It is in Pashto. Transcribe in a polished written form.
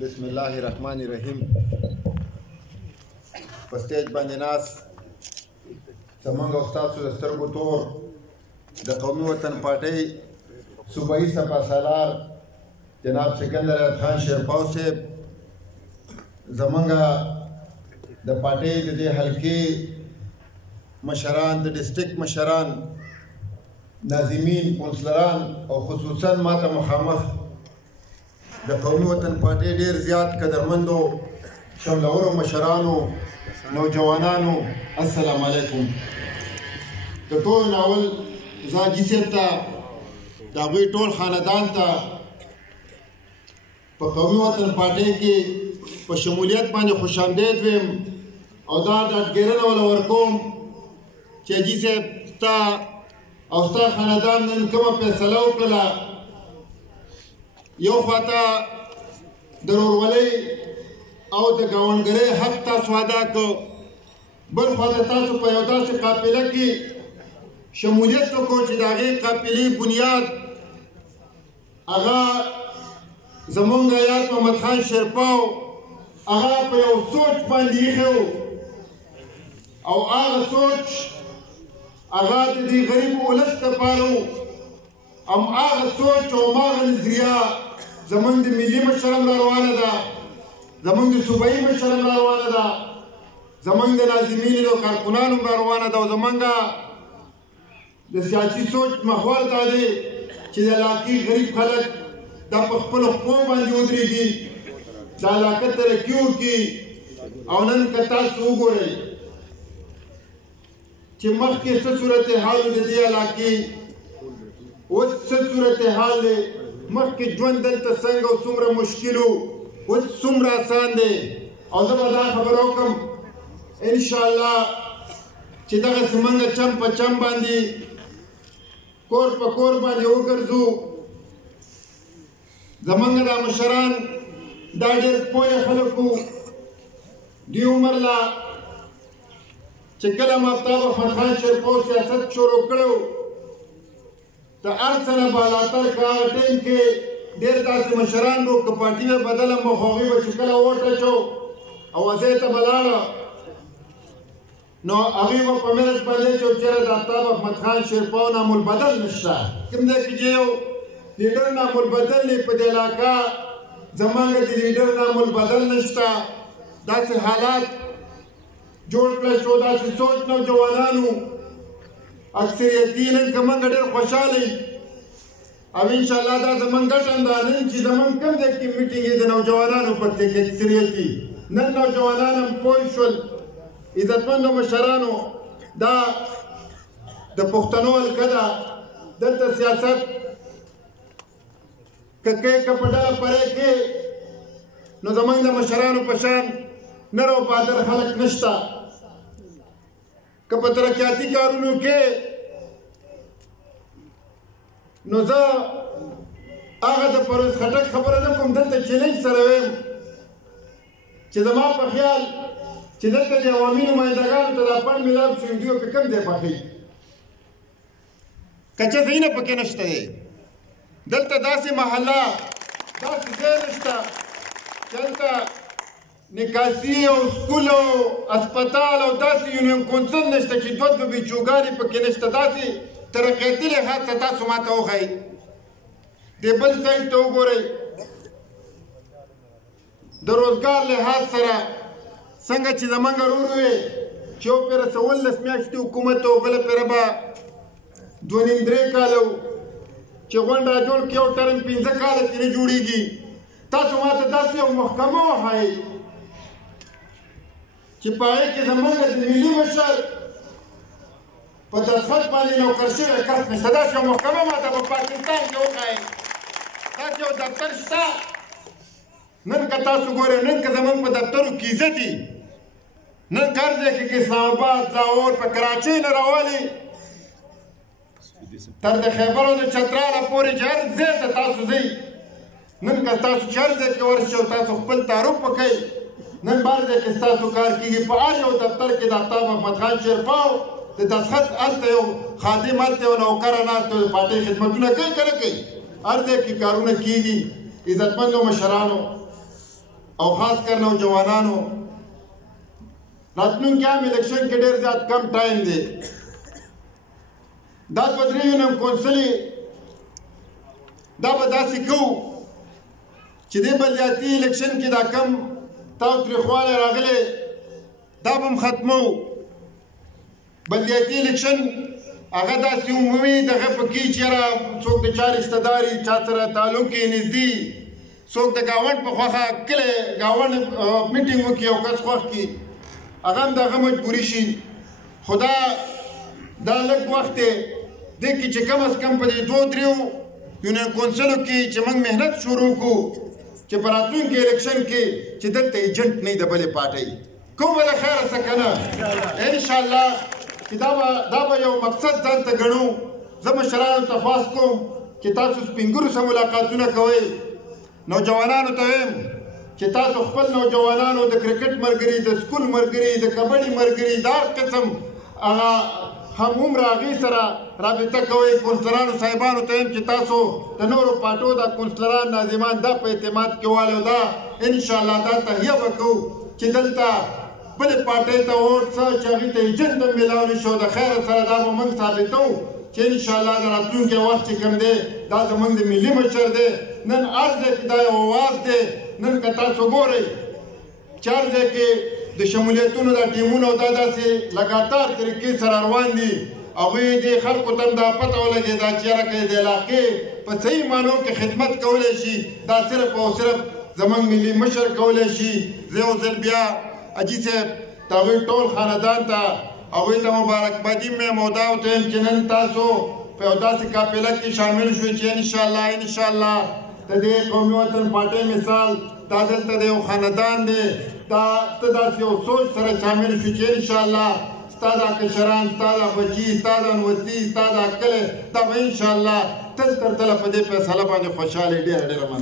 بسم الله الرحمن الرحیم. په سټیج باندې ناست زموږ او ستاسو د سترګو تور د قومي وطن پارټۍ صوبایي سپاسالار جناب سکندر ایوب خان شیرپاو صاحب، زموږ د پارټۍ د دې حلقې مشران، د ډسټرکټ مشران، ناظمین، کونسلران او خصوصا ماته مخامخ د قومي وطن پارټۍ ډېر زیات قدرمندو شملورو مشرانو، نوجوانانو، السلام علیکم. د ټول ناول زاجي صاحب ته، د هغوی ټول خاندان ته په قومي وطن پارټۍ کې په شمولیت باندې خوش آمدید ویم او دا ډاډګیرنه وله ورکوم چې حاجي صاحب ستا او ستا خاندان نن کومه فیصله وکړله، یو خواته د ورورولۍ او د ګاونډګرۍ حق تاسو ادا کړ، بل خواته تاسو په یو داسې قافله کې شمولیت وکړو چې د هغې قافلې بنیاد هغه زموږ یاد محمد خان شیرپاو هغه په یو سوچ باندې ایښی او هغه سوچ هغه د دې غریب ولس دپاره و، هماغه سوچ او هماغه نظریه زموږ د ملي مشر هم را روانه ده، زموږ د صوبایي مشر هم را روانه ده، زموږ د ناظمینو او کارکنانو هم را روانه ده او زموږ د سیاسي سوچ محور دا دی چې د علاقې غریب خلک دا په خپلو پښو باندې ودرېږي، د علاقه ترقي وکړي. او نن که تاسو وګورئ چې مخکې څه صورتحال د دې علاقې، اوس څه صورتحال دی، مخکې ژوند دلته څنګه او څومره مشکل و، اوس څومره اسان دی. او زه به دا خبره وکړم انشاءالله چې دغسې موږ چم په چم باندې کور په کور باندې وګرځو. زموږ دا مشران دا ډېر پوه خلک وو، دوی عمر لا چې کله مفتاب احمد خان شیرپاو سیاست شروع کړی د هر څه نه بالاتر که هغه ټایم کې ډېر داسې مشران وو که پارټي به بدله مو خو هغوی به چې کله ووټ اچو اوازې ته به لاړه نو هغوی به په منټ باندې چې چېرې د مفتاب احمد خان شیرپاو نامالبدل نشته، کوم ځای کې چې یو لیډر نامالبدل دی په دې علاقه زموږ د لیډر نامالبدل نشته، داسې حالات جوړ کړه شو، داسې سوچ نوجوانانو اکثریتي نن که موږ ډېر خوشحاله او انشاءالله دا زموږ ګټه ده نن چې زموږ کوم ځای کې میټینګ یې د نوجوانانو په کې اکثریتي نن نوجوانان هم پوه شول، عزتمندو مشرانو دا د پښتنو حلقه ده، دلته سیاست که کوې که په ډله پرې کې نو زموږ د مشرانو په شان نر او بهادر خلک نشته، که په ترقیاتي کارونو کې نو زه هغه د پرویز خټک خبره نه کوم، دلته چیلنج سره ویم چې زما په خیال چې دلته د عوامي نمایندګانو ته دا فنډ میلاو شو دوی په کوم ځای پخوي، کچه ځایونه پکې نشته دی، دلته داسې محله داسې ځای نشته چې هلته نکاسي او سکول او اسپتال او داسې یونین کونسل نشته چې دوه دوه بیچوګانې پکې نشته، داسې ترقیاتي لحاظ ته تاسو ماته وښایي. د بل سایډ ته وګورئ د روزګار لحاظ سره څنګه چې زموږ ورور وې چې یو پیره 18 میاشتې حکومت و، بله پیره به 2.5-3 کاله و، چې غونډ راجوړ کړي یو ټرم 15 کاله ترې جوړېږي. تاسو ماته داسې یو محکمه وښایئ چې په هغې کې زموږ د ملي مشر په دستخط باندې نوکر شوی کس نشته، داسې یو محکمه ماته په پاکستان کې وښایئ، داسې یو دفتر شته. نن که تاسو ګورئ نن که زموږ په دفترو کې عزت دي، نن که هر ځای کې اسلام آباد، لاهور، په کراچۍ نه راولي تر د خیبر او د چتراله پورې چې هر ځای ته تاسو ځئ، نن که تاسو چې هر ځای کې ورشئ او تاسو خپل تعارف وکئ، نن به هر ځای کې ستاسو کار کېږي. په هر یو دفتر کې د مفتاب احمد خان شیرپاو د دستخط هلته یو خادم، هلته یو نوکره ناست د پارټۍ خدمتونه کوي که نه کوي، هر ځای کې کارونه کېږي. عزتمندو مشرانو او خاص کر نوجوانانو راتلونکي عام الیکشن کې ډېر زیات کم ټایم دی دا بدریونم کونسلي دا به داسې کوو چې دې بلدیاتي الیکشن کې دا کم تاوتریخوالی راغلی دا به هم ختمو بلدیاتي الیکشن هغه داسې عمومي دغه پکې چې یاره څوک د چا رشته دار وي چا سره تعلق یې نږدې څوک د ګاونډ په خوښه کلی ګاونډ میټینګ وکړي او کس خوښ کړي هغه هم د هغه مجبوري شي خو دا لږ وخت دی دې کې چې کم از کم په دې 2-3 یونین کونسلو کې چې موږ محنت شروع کړو چې په راتلونکي الیکشن کې چې دلته ایجنټ نه وي د بلې پارټۍ کوم به د خیره څه که نه انشاءالله چې دا به یو مقصد ځان ته ګڼو زه مشرانو ته خواست کوم چې تاسو سپینګرو سره ملاقاتونه کوئ نوجوانانو ته وایم چې تاسو خپل نوجوانانو د کرکټ ملګري د سکول ملګري د کبډي ملګري دا قسم هغه هم عمر هغې سره رابطه کوئ کونسلرانو صاحبانو ته وایم چې تاسو د نورو پارټو دا کونسلران ناظمان دا په اعتماد کې والو دا انشاءالله دا تهیه به کوو چې دلته بلې پارټۍ ته ووټ څه چې هغې ته ایجنټ هم میلاو نه شو د خیره سره دا به موږ ثابتوو چې انشاءالله د راتلونکي وخت چې کوم دی دا زموږ د ملي مشر دی نن هر ځای کې دا یو اواز دی نن که تاسو ګورئ چې هر ځای کې د شمولیتونو دا ټیمونه او دا داسې لګاتار طریقې سره روان دي هغوی دې خلکو ته هم دا پته ولګېده چې یاره که د علاقې په صحیح معنو کې خدمت کولی شي دا صرف او صرف زموږ ملي مشر کولی شي زه یو ځل بیا حاجي صاحب د هغوی ټول خاندان ته هغوی ته مبارکبادي میم او دا ورته وایم چې نن تاسو په یو داسې قافله کې شامل شوئ چې انشاءالله د دې قومي وطن پارټۍ مثال دا دلته د یو خاندان دی دا ته داسې یو سوچ سره شامل شو چې انشاءالله ستا دا کشران ستا دا بچي ستا دا نوتي ستا دا کلی دا به انشاءالله تل تر تله په دې فیصله باندې خوشحاله ډېره مننه